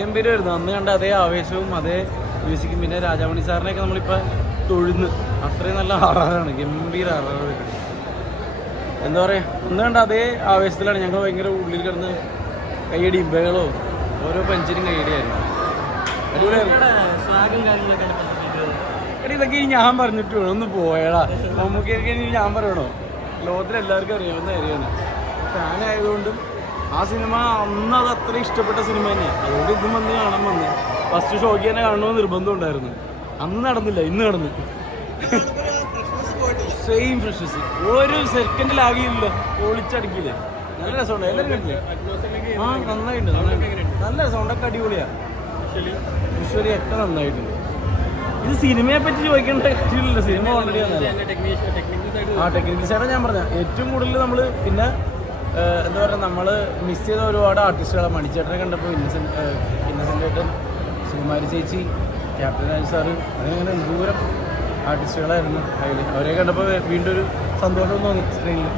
ഗംഭീരമായിരുന്നു അന്ന് കണ്ട അതേ ആവേശവും അതേ മ്യൂസിക്കും. പിന്നെ രാജാമണി സാറിനെയൊക്കെ നമ്മളിപ്പോൾ തൊഴുന്ന്. അത്രയും നല്ല ആറാറാണ് ഗംഭീര ആറാറ് എന്താ പറയുക അന്ന് കണ്ട അതേ ആവേശത്തിലാണ് ഞങ്ങൾ ഭയങ്കര ഉള്ളിൽ കിടന്ന് കൈയടിയും ബഹളവും ഓരോ പഞ്ചിനും കൈയടിയായിരുന്നു അടിപൊളിയായിരുന്നു. ഇതൊക്കെ ഈ ഞാൻ പറഞ്ഞിട്ട് വേണം ഒന്ന് പോയടാ. മമ്മൂക്കൊക്കെ ഞാൻ പറയണോ? ലോകത്തിൽ എല്ലാവർക്കും അറിയാവുന്ന കാര്യമാണ്. ഫാൻ ആയതുകൊണ്ടും ആ സിനിമ അന്ന് അത് അത്ര ഇഷ്ടപ്പെട്ട സിനിമ തന്നെയാണ് അതുകൊണ്ട് ഇതും വന്ന് കാണാൻ വന്ന്. ഫസ്റ്റ് ഷോക്ക് തന്നെ കാണണമെന്ന് നിർബന്ധം ഉണ്ടായിരുന്നു. അന്ന് നടന്നില്ല ഇന്ന് നടന്നു. സെയിം ഫ്രഷ്നസ് ഒരു സെക്കൻഡിൽ സെക്കൻഡിലാകിയില്ല പൊളിച്ചടിക്കില്ലേ നല്ല രസമുണ്ട്. എല്ലാവരും ആ നന്നായിട്ടുണ്ട് നല്ല സൗണ്ടൊക്കെ അടിപൊളിയാ. വിഷ്വലി ഒക്കെ നന്നായിട്ടുണ്ട്. ഇത് സിനിമയെ പറ്റി ചോദിക്കേണ്ട കാര്യമില്ല. സിനിമ ഓൾറെഡി ആ ടെക്നിക്കൽ സൈഡ് ഞാൻ പറഞ്ഞ ഏറ്റവും കൂടുതൽ നമ്മൾ പിന്നെ എന്താ പറയുക നമ്മൾ മിസ് ചെയ്ത ഒരുപാട് ആർട്ടിസ്റ്റുകളെ മണിച്ചേട്ടനെ കണ്ടപ്പോൾ ഇന്നസെന്റ് ഇന്നസെന്റായിട്ടും സുകുമാരി ചേച്ചി ക്യാപ്റ്റൻ രാജ് സാറ് അങ്ങനെ ദൂരം ആർട്ടിസ്റ്റുകളായിരുന്നു അതിൽ അവരെ കണ്ടപ്പോൾ വീണ്ടും ഒരു സന്തോഷം തോന്നി സ്ക്രീനിൽ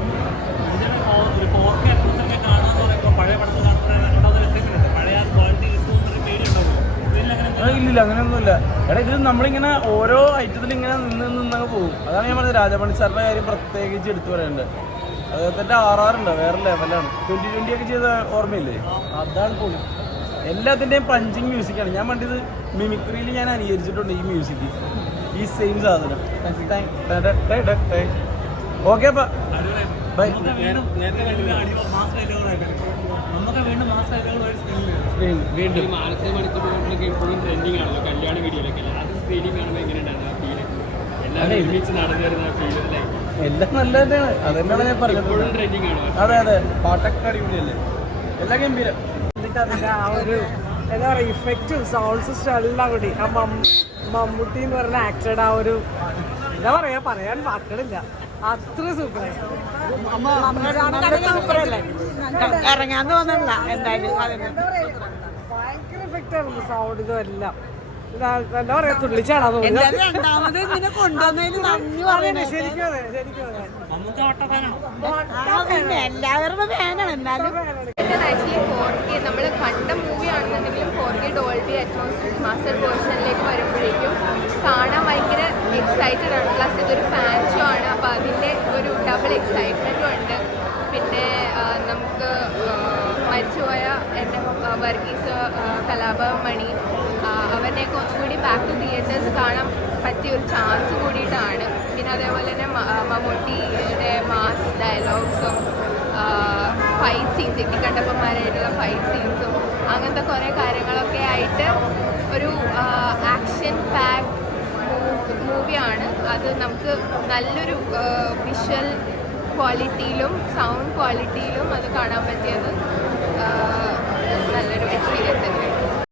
ഇല്ലില്ല അങ്ങനെയൊന്നുമില്ല. എടാ ഇത് നമ്മളിങ്ങനെ ഓരോ ഐറ്റത്തിൽ ഇങ്ങനെ നിന്ന് നിന്നങ്ങ് പോകും. അതാണ് ഞാൻ പറഞ്ഞത് രാജപണി സാറിന്റെ കാര്യം പ്രത്യേകിച്ച് എടുത്തു പറയേണ്ടത്. അദ്ദേഹത്തിന്റെ ആർ ആർ ഉണ്ട് വേറെ ലെവലാണ് ട്വന്റി ട്വന്റി ഒക്കെ ചെയ്ത ഓർമ്മയില്ലേ? അതാണ് പോലും എല്ലാത്തിന്റെയും പഞ്ചിങ് മ്യൂസിക്കാണ് ഞാൻ പണ്ടിത് മിമിക്രിയിൽ ഞാൻ അനുകരിച്ചിട്ടുണ്ട് ഈ മ്യൂസിക് ഈ സെയിം സാധനം. ഓക്കെ അപ്പൊ. വീണ്ടും എപ്പോഴും ട്രെൻഡിങ് ആണല്ലോ. കല്യാണ വീഡിയോയിലൊക്കെ അല്ലേ? അത് സ്ക്രീനിങ് കാണുമ്പോൾ എങ്ങനെയുണ്ടായിരുന്നു ആ ഫീൽ എല്ലാം ഒരുമിച്ച് നടന്നു വരുന്ന ആ ഫീൽ അല്ലേ? എല്ലാം നല്ല തന്നെയാണ് അതന്നെയാണ് ഞാൻ പറഞ്ഞത്. അതെ അതെ. പാട്ടൊക്കെ അടിപൊളിയല്ലേ? എല്ലാം ഗംഭീരം. എന്നിട്ട് അതിന്റെ ആ ഒരു എന്താ പറയുക ഇഫക്റ്റും സൗണ്ട് സിസ്റ്റം എല്ലാം കൂടി ആ മമ്മൂട്ടി എന്ന് പറഞ്ഞ ആക്ടറുടെ ആ ഒരു എന്താ പറയാ പറയാൻ വാക്കുകളില്ല. അത്ര സൂപ്പറായി സൂപ്പറല്ലേ ഇറങ്ങാന്ന് തോന്നണില്ല എന്തായാലും ഭയങ്കര ഇഫക്റ്റ് ആയിരുന്നു സൗണ്ട് ഇതും എല്ലാം. എന്താ പറയാ പിന്നെ എല്ലാവരുടെ ഫാനാണ് എന്നാലും. ആക്ച്വലി ഫോർ കെ നമ്മൾ കണ്ട മൂവി ആണെന്നുണ്ടെങ്കിലും four K Dolby atmosphere master പോർഷനിലേക്ക് വരുമ്പോഴേക്കും കാണാൻ ഭയങ്കര എക്സൈറ്റഡ് ആണ്. പ്ലസ് ഇതൊരു ഫാൻ ഷോ ആണ്. അപ്പോൾ അതിന്റെ ഒരു ഡബിൾ എക്സൈറ്റ്മെന്റും ഉണ്ട്. പിന്നെ നമുക്ക് മരിച്ചുപോയ എന്റെ Varghese Kalabhavan Mani back to theatres കാണാൻ പറ്റിയ ഒരു ചാൻസ് കൂടിയിട്ടാണ്. പിന്നെ അതേപോലെ തന്നെ മമ്മൂട്ടിയുടെ മാസ് ഡയലോഗ്സും ഫൈറ്റ് സീൻസ് ഇട്ടിക്കണ്ടപ്പന്മാരായിട്ടുള്ള ഫൈറ്റ് സീൻസും അങ്ങനത്തെ കുറേ കാര്യങ്ങളൊക്കെ ആയിട്ട് ഒരു ആക്ഷൻ പാക്ക് മൂവിയാണ് അത് നമുക്ക് നല്ലൊരു വിഷ്വൽ ക്വാളിറ്റിയിലും സൗണ്ട് ക്വാളിറ്റിയിലും അത് കാണാൻ